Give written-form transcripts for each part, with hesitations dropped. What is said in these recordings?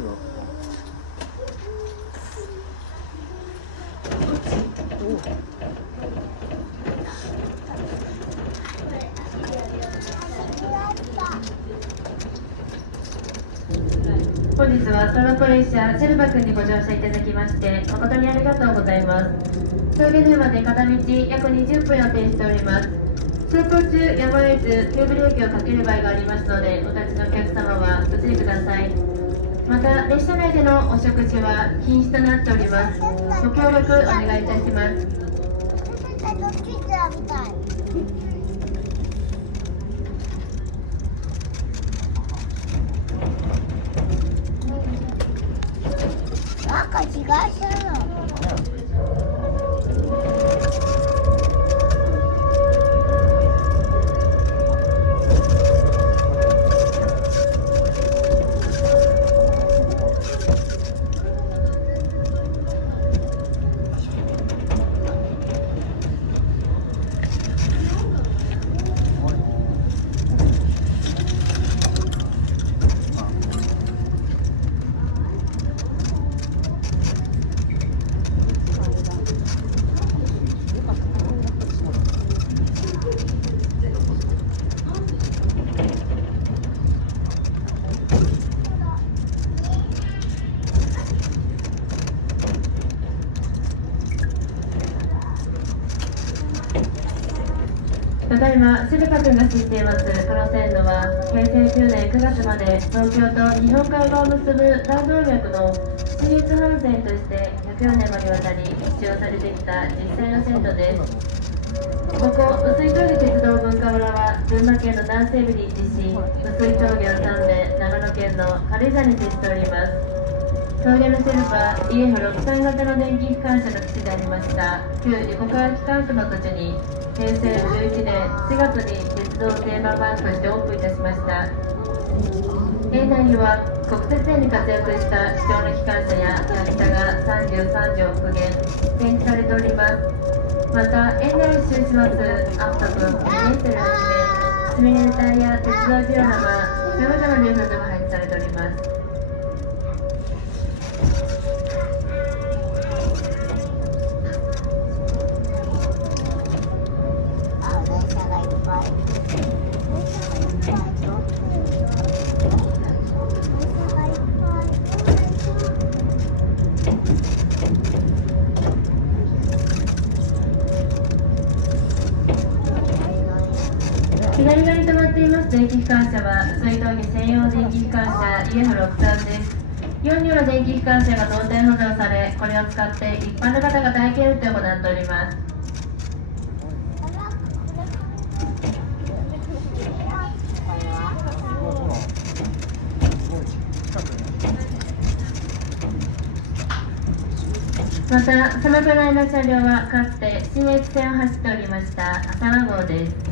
本日はトロッコ列車シェルバ君にご乗車いただきまして誠にありがとうございます。峠沼まで片道約20分予定しております。走行中やむを得ず急ブレーキをかける場合がありますので、お立ちのお客様はご注意ください。また列車内でのお食事は禁止となっております。ご協力お願いいたします。なんか違いするの。ただいまシェルパ君が走っていますこの線路は平成9年9月まで東京と日本海側を結ぶ大動脈の私立本線として104年までわたり使用されてきた実際の線路です。ここ碓井峠鉄道文化村は群馬県の南西部に位置し、碓井峠を3名長野県の軽井沢に接しております。峠のシェルパ家広63型の電気機関車の基地でありました旧横川機関区の土地に平成11年4月に鉄道テーマパークとしてオープンいたしました。園内には国鉄園に活躍した貴重な機関車や役者が33両復元展示されております。また園内を周しますアット君メンテルをはじめシミュレーターや鉄道ジオラマさまざまなルールが配置されております。左側に止まっています電気機関車は碓井峠専用電気機関車家の63です。4両の電気機関車が同点保存され、これを使って一般の方が体験運転を行っております。また、その隣の車両はかつて信越線を走っておりました浅間号です。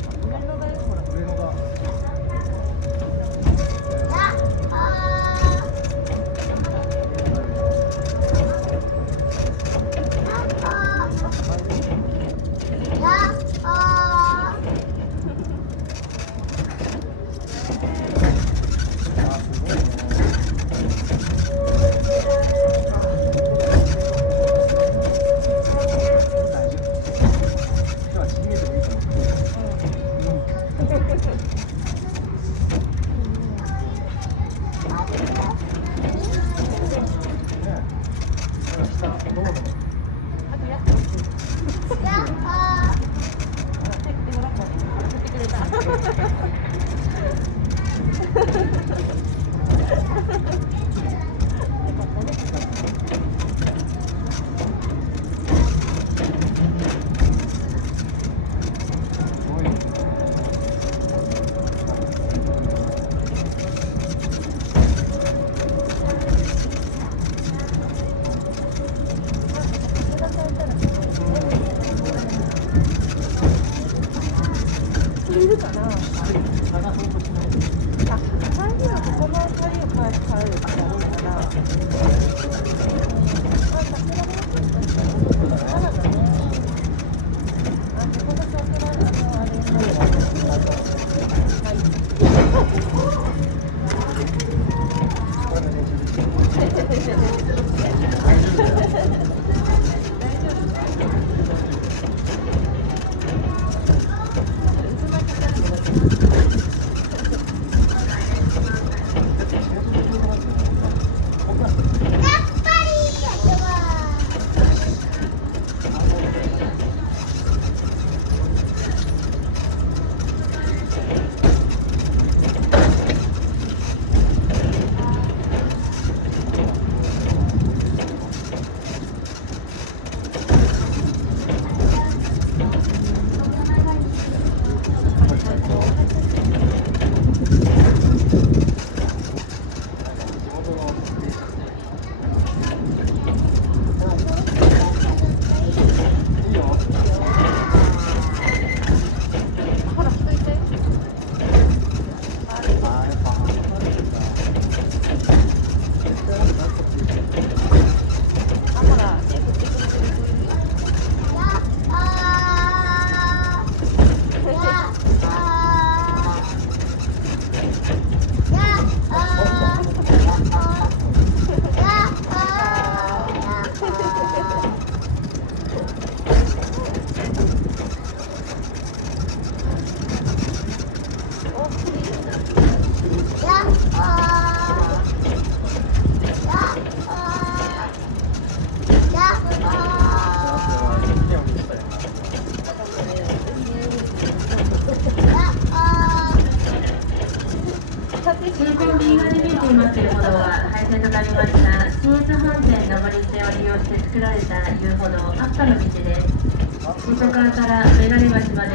から眼鏡橋まで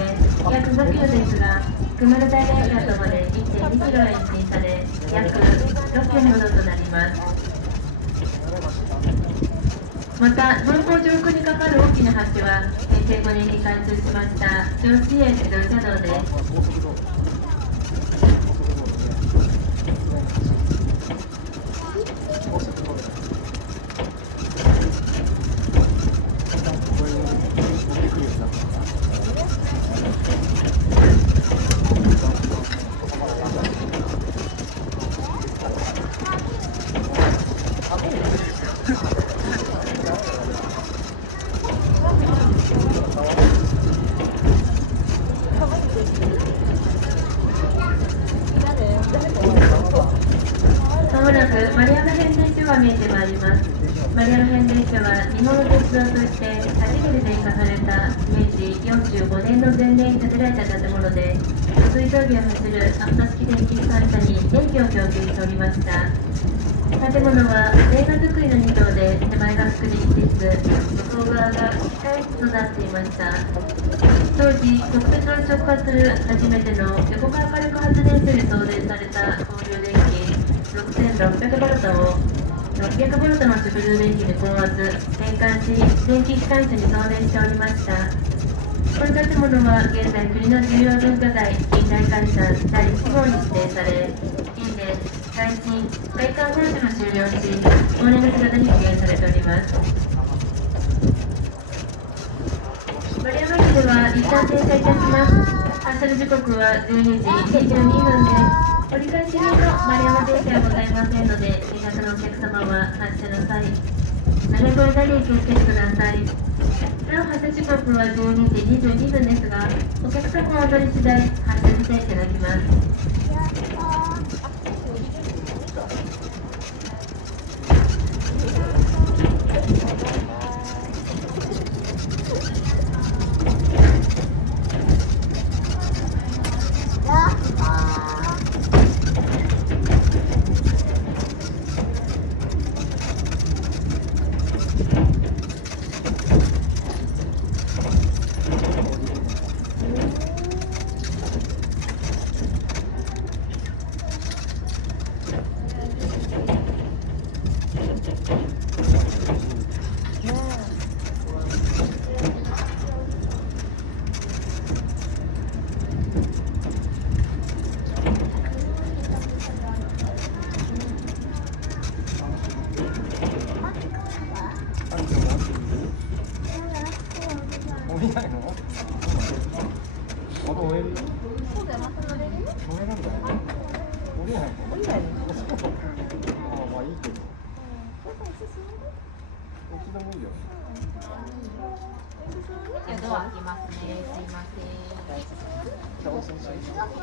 約5キロですが、熊田平港まで1.2キロ延伸され、約6キロほどとなります。また、道路上空にかかる大きな橋は、平成5年に開通しました上水園自動車道です。まもなく丸山変電所が見えてまいります。丸山変電所は日本の鉄道として初めて電化された明治45年の前年に建てられた建物で、水道儀を走るアフタ式電気機関車に電気を供給しておりました。建物はレンガ造りの2棟で手前が複立室、向こう側が控室となっていました。当時、国鉄を直轄する初めての横川火力発電所に送電された交流電気6600ボルトを600ボルトの直流電気に高圧変換し、電気機関車に送電しておりました。この建物は現在国の重要文化財近代会館第1号に指定され、近年耐震外観工事も終了し、往年の姿に復元されております。丸山駅では一旦停車いたします。発車の時刻は12時22分です。折り返し便の丸山停車はございませんので、見学のお客様は発車の際、乗り越えたり気をつけてください。なお発車時刻は12時22分ですが、お客様をお取り次第発車していただきます。降りないの？まだ降りるよ。そうだよ、また乗れるよ。乗れるんだよね。降りないの？降りないの？ああ、まあいいけど。どっちでもいいよ。ドア開きますね。すいません。じゃあ、おしまい。